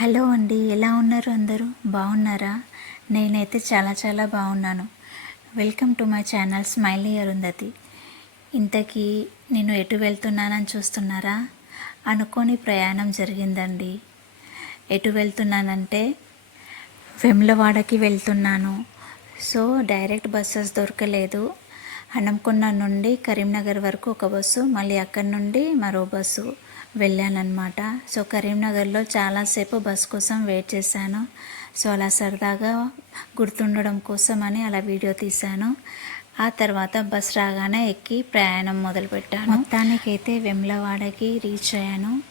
Hello అండి ఎలా ఉన్నారు అందరూ? బాగున్నారా? నేనైతే చాలా చాలా బాగున్నాను. Welcome to my channel smiley Arundhati ఇంతకీ నేను ఎటు వెళ్తున్నానని చూస్తున్నారా? అనుకోని ప్రయాణం జరిగిందండి. ఎటు వెళ్తున్నానంటే వెమ్లవాడకి వెళ్తున్నాను. సో డైరెక్ట్ బస్సెస్ దొరకలేదు. హనంకొండ నుండి కరీంనగర్ వరకు ఒక బస్సు మళ్ళీ అక్కడి నుండి మరో బస్సు. వెళ్ళానమాట సో కరీంనగర్లో చాలాసేపు బస్ కోసం వెయిట్ చేశాను. సో అలా సరదాగా గుర్తుండడం కోసం అని అలా వీడియో తీశాను. ఆ తర్వాత బస్ రాగానే ఎక్కి ప్రయాణం మొదలుపెట్టాను. మొత్తానికైతే వెమ్లవాడకి రీచ్ అయ్యాను.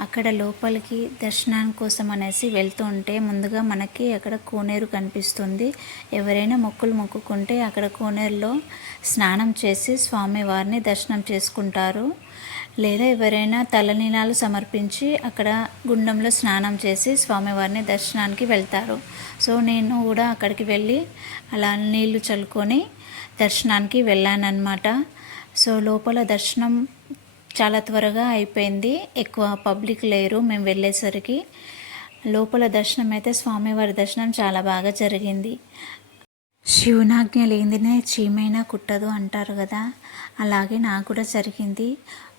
అక్కడ లోపలికి దర్శనం కోసం అనేసి వెళ్తూ ఉంటే ముందుగా మనకి అక్కడ కోనేరు కనిపిస్తుంది. ఎవరైనా మొక్కులు మొక్కుకుంటే అక్కడ కోనేరులో స్నానం చేసి స్వామివారిని దర్శనం చేసుకుంటారు. లేదా ఎవరైనా తలనీలాలు సమర్పించి అక్కడ గుండంలో స్నానం చేసి స్వామివారిని దర్శనానికి వెళ్తారు. సో నేను కూడా అక్కడికి వెళ్ళి అలా నీళ్ళు చల్లుకొని దర్శనానికి వెళ్ళానన్నమాట. సో లోపల దర్శనం చాలా త్వరగా అయిపోయింది. ఎక్కువ పబ్లిక్ లేరు. మేము వెళ్ళేసరికి లోపల దర్శనం అయితే స్వామివారి దర్శనం చాలా బాగా జరిగింది. శివనాజ్ఞ లేనిదే చీమైనా కుట్టదు అంటారు కదా. అలాగే నాకు కూడా జరిగింది.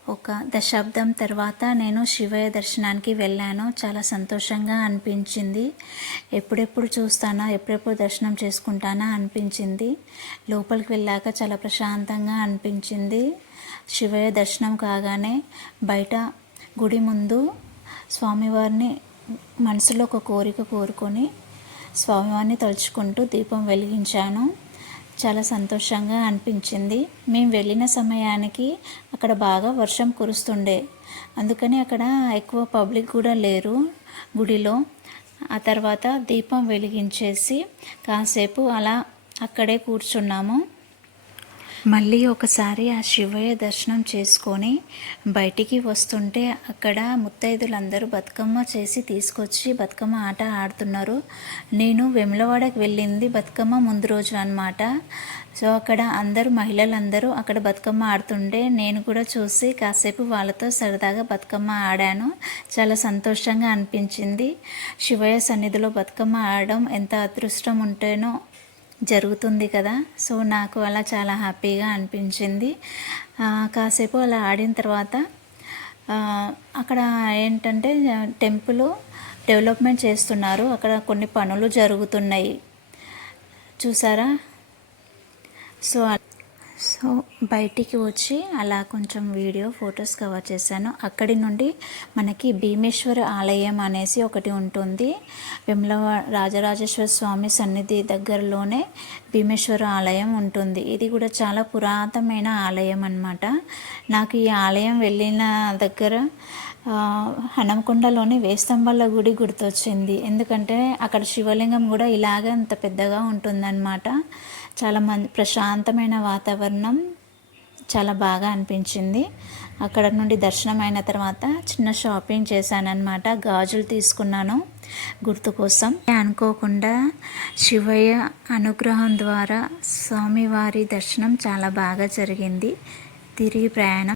ఒక దశాబ్దం తర్వాత నేను శివయ్య దర్శనానికి వెళ్ళాను. చాలా సంతోషంగా అనిపించింది. ఎప్పుడెప్పుడు చూస్తానా ఎప్పుడెప్పుడు దర్శనం చేసుకుంటానా అనిపించింది. లోపలికి వెళ్ళాక చాలా ప్రశాంతంగా అనిపించింది. శివయ్య దర్శనం కాగానే బయట గుడి ముందు స్వామివారిని మనసులో ఒక కోరిక కోరుకొని స్వామివారిని తలుచుకుంటూ దీపం వెలిగించాను. చాలా సంతోషంగా అనిపించింది. మేము వెళ్ళిన సమయానికి అక్కడ బాగా వర్షం కురుస్తుండే. అందుకని అక్కడ ఎక్కువ పబ్లిక్ కూడా లేరు గుడిలో. ఆ తర్వాత దీపం వెలిగించేసి కాసేపు అలా అక్కడే కూర్చున్నాము. మళ్ళీ ఒకసారి ఆ శివయ్య దర్శనం చేసుకొని బయటికి వస్తుంటే అక్కడ ముత్తైదులందరూ బతుకమ్మ చేసి తీసుకొచ్చి బతుకమ్మ ఆట ఆడుతున్నారు. నేను వెములవాడకి వెళ్ళింది బతుకమ్మ ముందు రోజు అనమాట సో అక్కడ అందరూ మహిళలందరూ అక్కడ బతుకమ్మ ఆడుతుంటే నేను కూడా చూసి కాసేపు వాళ్ళతో సరదాగా బతుకమ్మ ఆడాను. చాలా సంతోషంగా అనిపించింది. శివయ్య సన్నిధిలో బతుకమ్మ ఆడడం ఎంత అదృష్టం ఉంటేనో జరుగుతుంది కదా. సో నాకు అలా చాలా హ్యాపీగా అనిపించింది. కాసేపు అలా ఆడిన తర్వాత అక్కడ ఏంటంటే టెంపుల్ డెవలప్మెంట్ చేస్తున్నారు. అక్కడ కొన్ని పనులు జరుగుతున్నాయి. చూసారా? సో సో బయటికి వచ్చి అలా కొంచెం వీడియో ఫొటోస్ కవర్ చేశాను. అక్కడి నుండి మనకి భీమేశ్వర ఆలయం అనేసి ఒకటి ఉంటుంది. విమలవ రాజరాజేశ్వర స్వామి సన్నిధి దగ్గరలోనే భీమేశ్వర ఆలయం ఉంటుంది. ఇది కూడా చాలా పురాతనమైన ఆలయం అనమాట నాకు ఈ ఆలయం వెళ్ళిన దగ్గర హనంకొండలోని వేస్తంబల్ల గుడి గుర్తొచ్చింది. ఎందుకంటే అక్కడ శివలింగం కూడా ఇలాగే అంత పెద్దగా ఉంటుందన్నమాట. చాలా మంది ప్రశాంతమైన వాతావరణం చాలా బాగా అనిపించింది. అక్కడ నుండి దర్శనం అయిన తర్వాత చిన్న షాపింగ్ చేశానన్నమాట. గాజులు తీసుకున్నాను గుర్తు కోసం. అనుకోకుండా శివయ్య అనుగ్రహం ద్వారా స్వామివారి దర్శనం చాలా బాగా జరిగింది. తిరిగి ప్రయాణం